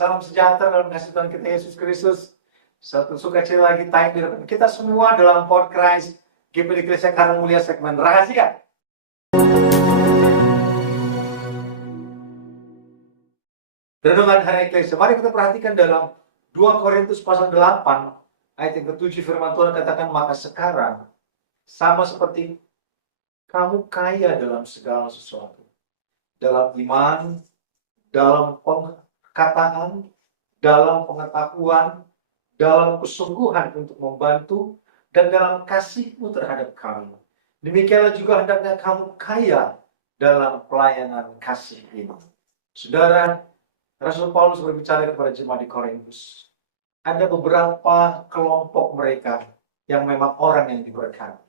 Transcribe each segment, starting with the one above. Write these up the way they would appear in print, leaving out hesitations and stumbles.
salam sejahtera dalam kasih Tuhan kita Yesus Kristus. Satu sukacita lagi tayang di depan kita semua dalam podcast GPD Gereja Karang Mulia segmen Rahasia. Renungan hari Eklesia. Mari kita perhatikan dalam 2 Korintus pasal 8 ayat yang ke-7 firman Tuhan katakan, maka sekarang sama seperti kamu kaya dalam segala sesuatu, dalam iman, dalam perkataan, dalam pengetahuan, dalam kesungguhan untuk membantu, dan dalam kasihmu terhadap kami. Demikianlah juga hendaknya kamu kaya dalam pelayanan kasih ini. Saudara, Rasul Paulus berbicara kepada jemaat di Korintus. Ada beberapa kelompok mereka yang memang orang yang diberkati.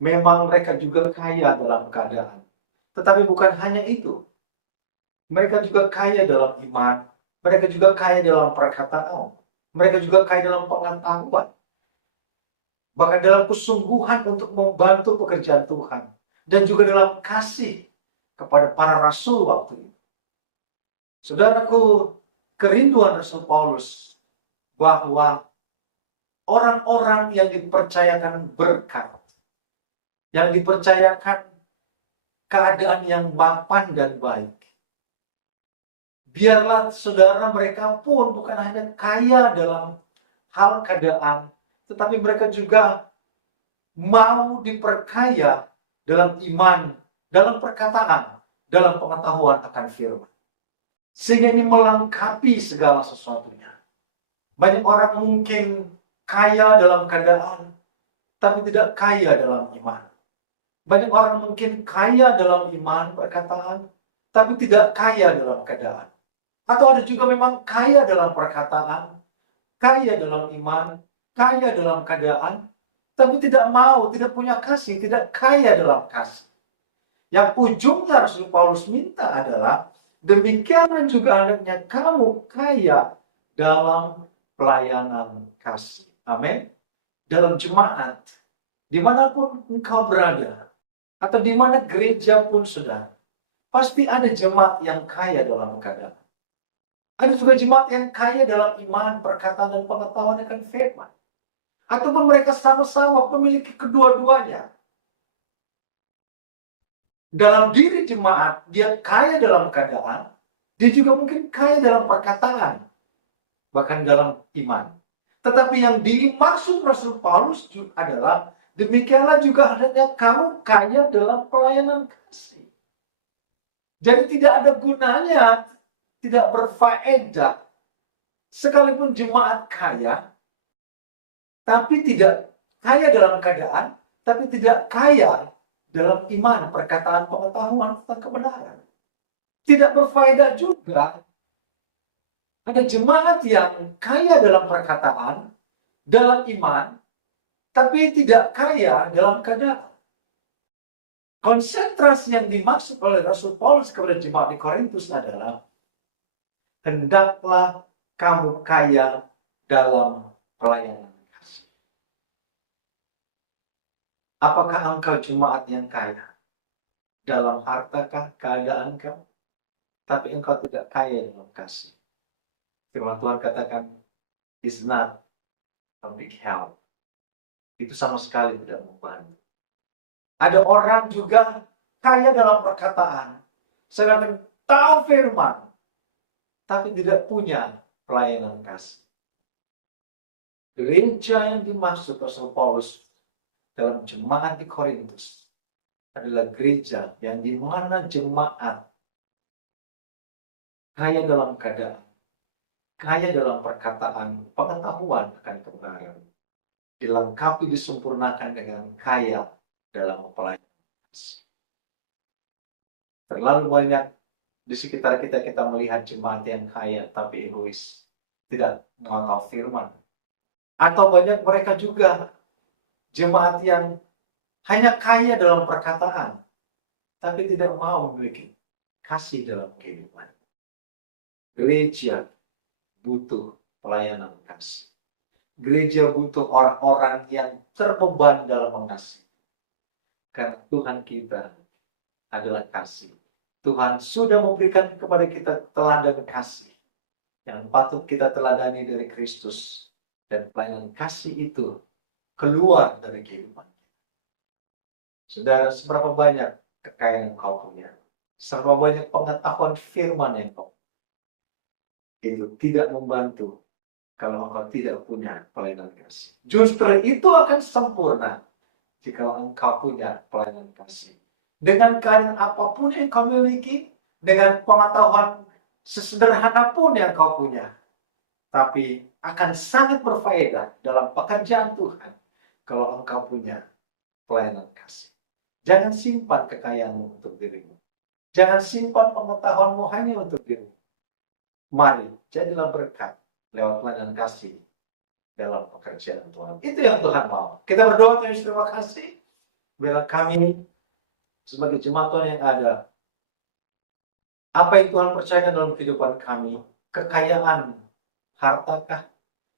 Memang mereka juga kaya dalam keadaan. Tetapi bukan hanya itu. Mereka juga kaya dalam iman. Mereka juga kaya dalam perkataan. Mereka juga kaya dalam pengetahuan. Bahkan dalam kesungguhan untuk membantu pekerjaan Tuhan. Dan juga dalam kasih kepada para rasul waktu itu. Saudaraku, kerinduan Rasul Paulus bahwa orang-orang yang dipercayakan berkat, yang dipercayakan keadaan yang mapan dan baik, biarlah saudara mereka pun bukan hanya kaya dalam hal keadaan, tetapi mereka juga mau diperkaya dalam iman, dalam perkataan, dalam pengetahuan akan firman. Sehingga ini melengkapi segala sesuatunya. Banyak orang mungkin kaya dalam keadaan, tapi tidak kaya dalam iman. Banyak orang mungkin kaya dalam iman, perkataan, tapi tidak kaya dalam keadaan. Atau ada juga memang kaya dalam perkataan, kaya dalam iman, kaya dalam keadaan, tapi tidak mau, tidak punya kasih, tidak kaya dalam kasih. Yang ujungnya Rasul Paulus minta adalah, demikianlah juga hendaknya kamu kaya dalam pelayanan kasih. Amin. Dalam jemaat, dimanapun engkau berada, atau di mana gereja pun saudara, pasti ada jemaat yang kaya dalam keadaan. Ada juga jemaat yang kaya dalam iman, perkataan, dan pengetahuan akan firman. Ataupun mereka sama-sama memiliki kedua-duanya. Dalam diri jemaat, dia kaya dalam keadaan, dia juga mungkin kaya dalam perkataan, bahkan dalam iman. Tetapi yang dimaksud Rasul Paulus adalah, demikianlah juga hendaknya kamu kaya dalam pelayanan kasih. Jadi tidak ada gunanya, tidak berfaedah, sekalipun jemaat kaya, tapi tidak kaya dalam keadaan, tapi tidak kaya dalam iman, perkataan, pengetahuan tentang kebenaran. Tidak berfaedah juga ada jemaat yang kaya dalam perkataan, dalam iman, tapi tidak kaya dalam keadaan. Konsentrasi yang dimaksud oleh Rasul Paulus kepada jemaat di Korintus adalah, hendaklah kamu kaya dalam pelayanan kasih. Apakah engkau jemaat yang kaya? Dalam hartakah, keadaankah? Tapi engkau tidak kaya dalam kasih. Firman Tuhan katakan, is not a big help. Itu sama sekali tidak membantu. Ada orang juga kaya dalam perkataan, sedangkan tahu firman, tapi tidak punya pelayanan kasih. Gereja yang dimaksud Rasul Paulus dalam jemaat di Korintus adalah gereja yang dimana jemaat kaya dalam keadaan, kaya dalam perkataan, pengetahuan akan kebenaran, dilengkapi, disempurnakan dengan kaya dalam pelayanan kasih. Terlalu banyak di sekitar kita melihat jemaat yang kaya tapi egois, tidak mengenal firman. Atau banyak mereka juga jemaat yang hanya kaya dalam perkataan, tapi tidak mau memiliki kasih dalam kehidupan. Gereja butuh pelayanan kasih. Gereja butuh orang-orang yang terbeban dalam mengasihi. Karena Tuhan kita adalah kasih. Tuhan sudah memberikan kepada kita teladan kasih yang patut kita teladani dari Kristus. Dan pelayanan kasih itu keluar dari kehidupan kita. Saudara, seberapa banyak kekayaan yang kau punya, seberapa banyak pengetahuan firman yang kau punya, itu tidak membantu kalau engkau tidak punya pelayanan kasih. Justru itu akan sempurna jika engkau punya pelayanan kasih. Dengan keadaan apapun yang kau miliki, dengan pengetahuan sesederhana pun yang kau punya, tapi akan sangat berfaedah dalam pekerjaan Tuhan kalau engkau punya pelayanan kasih. Jangan simpan kekayaanmu untuk dirimu. Jangan simpan pengetahuanmu hanya untuk dirimu. Mari, jadilah berkat lewat pelayanan kasih dalam pekerjaan Tuhan. Itu yang Tuhan mau. Kita berdoa, Tuhan, terima kasih. Biarlah kami sebagai jemaat Tuhan yang ada, apa yang Tuhan percayakan dalam kehidupan kami, kekayaan hartakah,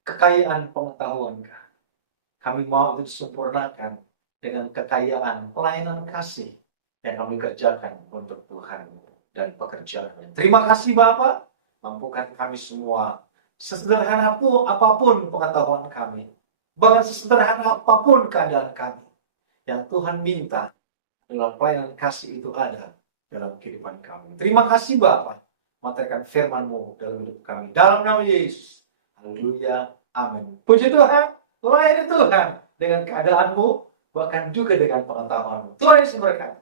kekayaan pengetahuankah, kami mau itu disempurnakan dengan kekayaan pelayanan kasih yang kami kerjakan untuk Tuhan dan pekerjaannya. Terima kasih Bapak, mampukan kami semua, sesederhana apapun pengetahuan kami, bahkan sesederhana apapun keadaan kami, yang Tuhan minta dalam pelayanan kasih itu ada dalam kehidupan kami. Terima kasih Bapak, materikan firman-Mu dalam hidup kami. Dalam nama Yesus. Haleluya. Amin. Puji Tuhan, layani Tuhan dengan keadaanmu, bahkan juga dengan pengetahuanmu. Tuhan Yesus berkati.